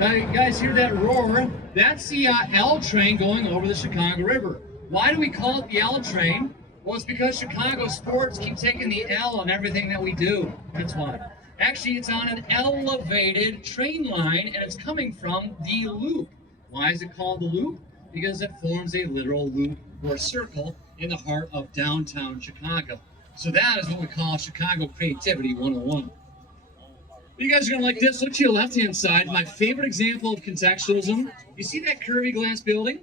You guys hear that roar? That's the L train going over the Chicago River. Why do we call it the L train? Well, it's because Chicago sports keep taking the L on everything that we do. That's why. Actually, it's on an elevated train line, and it's coming from the Loop. Why is it called the Loop? Because it forms a literal loop or circle in the heart of downtown Chicago. So that is what we call Chicago Creativity 101. You guys are gonna like this. Look to your left-hand side. My favorite example of contextualism. You see that curvy glass building?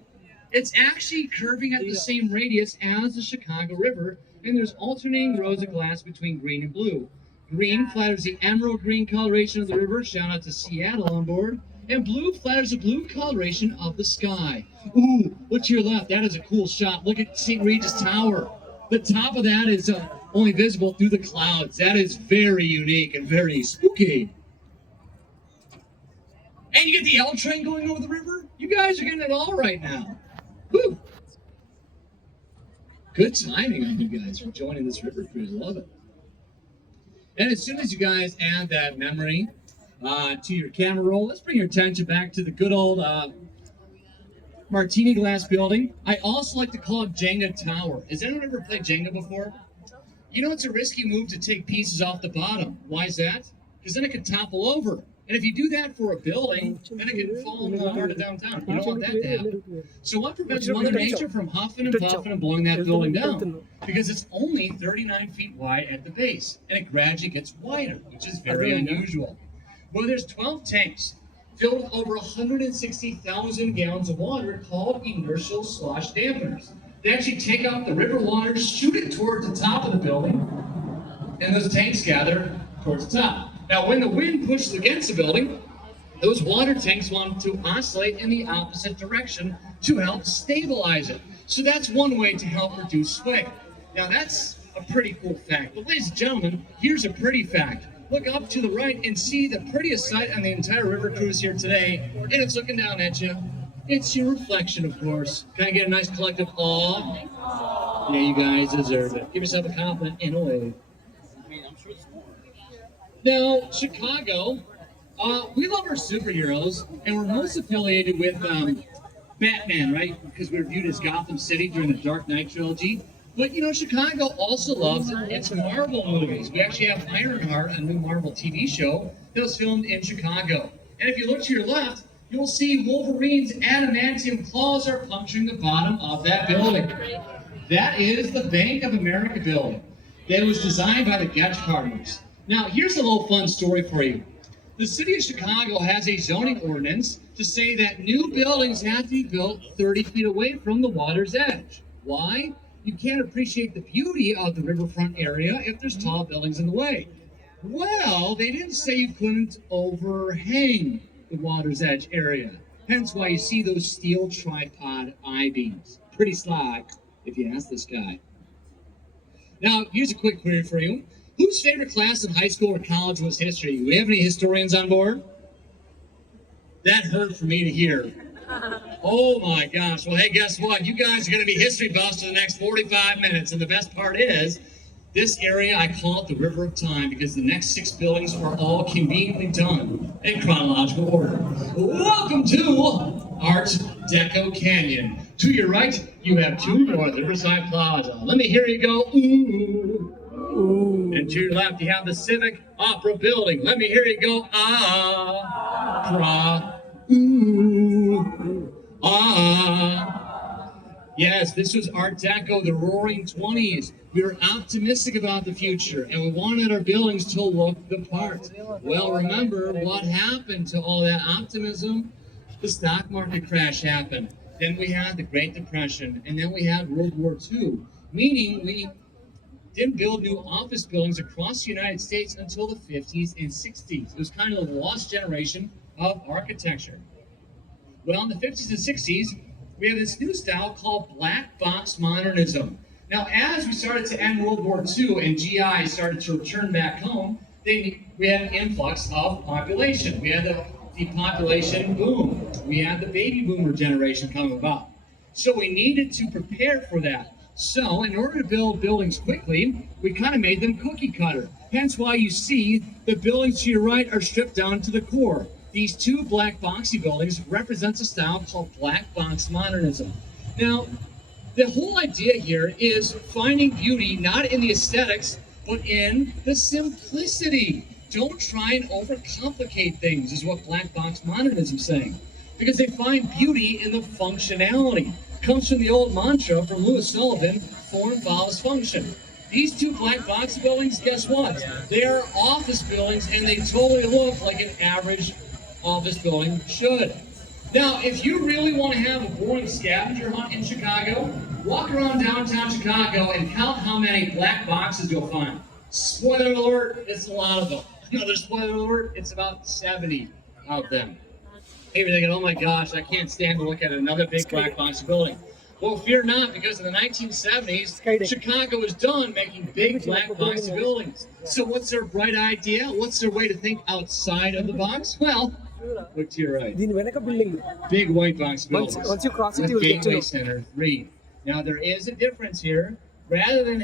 It's actually curving at the same radius as the Chicago River, and there's alternating rows of glass between green and blue. Green flatters the emerald green coloration of the river. Shout out to Seattle on board. And blue flatters the blue coloration of the sky. Ooh, look to your left. That is a cool shot. Look at St. Regis Tower. The top of that is only visible through the clouds. That is very unique and very spooky. And you get the L train going over the river. You guys are getting it all right now. Woo! Good timing on you guys for joining this river cruise. Love it. And as soon as you guys add that memory to your camera roll, let's bring your attention back to the good old martini glass building. I also like to call it Jenga Tower. Has anyone ever played Jenga before? You know, it's a risky move to take pieces off the bottom. Why is that? Because then it could topple over. And if you do that for a building, then it can fall in the heart of downtown. You don't want that to happen. So what prevents Mother Nature from huffing and puffing and blowing that building down? Because it's only 39 feet wide at the base, and it gradually gets wider, which is very unusual. Well, there's 12 tanks filled with over 160,000 gallons of water called inertial slosh dampeners. They actually take out the river water, shoot it towards the top of the building, and those tanks gather towards the top. Now, when the wind pushes against the building, those water tanks want to oscillate in the opposite direction to help stabilize it. So that's one way to help reduce sway. Now, that's a pretty cool fact. But ladies and gentlemen, here's a pretty fact. Look up to the right and see the prettiest sight on the entire river cruise here today, and it's looking down at you. It's your reflection, of course. Can I get a nice collective awe? Yeah, you guys deserve it. Give yourself a compliment and a wave. Now, Chicago, we love our superheroes, and we're most affiliated with Batman, right? Because we were viewed as Gotham City during the Dark Knight trilogy. But, you know, Chicago also loves its Marvel movies. We actually have Ironheart, a new Marvel TV show that was filmed in Chicago. And if you look to your left, you'll see Wolverine's adamantium claws are puncturing the bottom of that building. That is the Bank of America building. That was designed by the Getch partners. Now, here's a little fun story for you. The city of Chicago has a zoning ordinance to say that new buildings have to be built 30 feet away from the water's edge. Why? You can't appreciate the beauty of the riverfront area if there's tall buildings in the way. Well, they didn't say you couldn't overhang the water's edge area. Hence why you see those steel tripod I-beams. Pretty sly, if you ask this guy. Now, here's a quick query for you. Whose favorite class in high school or college was history? Do we have any historians on board? That hurt for me to hear. Oh my gosh. Well, hey, guess what? You guys are going to be history buffs for the next 45 minutes. And the best part is, this area, I call it the River of Time because the next 6 buildings are all conveniently done in chronological order. Welcome to Art Deco Canyon. To your right, you have 2 North Riverside Plaza. Let me hear you go, ooh. Ooh. And to your left, you have the Civic Opera Building. Let me hear you go, ah, ooh, ah. Yes, this was Art Deco, the Roaring 20s. We were optimistic about the future, and we wanted our buildings to look the part. Well, remember what happened to all that optimism? The stock market crash happened. Then we had the Great Depression, and then we had World War II, meaning we didn't build new office buildings across the United States until the 50s and 60s. It was kind of the lost generation of architecture. Well, in the 50s and 60s, we have this new style called black box modernism. Now, as we started to end World War II and GI started to return back home, we had an influx of population. We had the population boom. We had the baby boomer generation coming about. So we needed to prepare for that. So in order to build buildings quickly, we kind of made them cookie cutter. Hence why you see the buildings to your right are stripped down to the core. these two black boxy buildings represents a style called black box modernism. Now, the whole idea here is finding beauty not in the aesthetics, but in the simplicity. Don't try and overcomplicate things, is what black box modernism is saying. Because they find beauty in the functionality. Comes from the old mantra from Louis Sullivan, form follows function. These two black box buildings, guess what? They are office buildings and they totally look like an average office building should. Now, if you really want to have a boring scavenger hunt in Chicago, walk around downtown Chicago and count how many black boxes you'll find. Spoiler alert, it's a lot of them. Another spoiler alert, it's about 70 of them. Hey, you're thinking, oh my gosh, I can't stand to look at another big black box building. Well, fear not, because in the 1970s, Chicago was done making big black box buildings. So what's their bright idea? What's their way to think outside of the box? Well, look to your right. Big white box buildings. Once you cross it, with you will get to Gateway know. Center 3. Now, there is a difference here. Rather than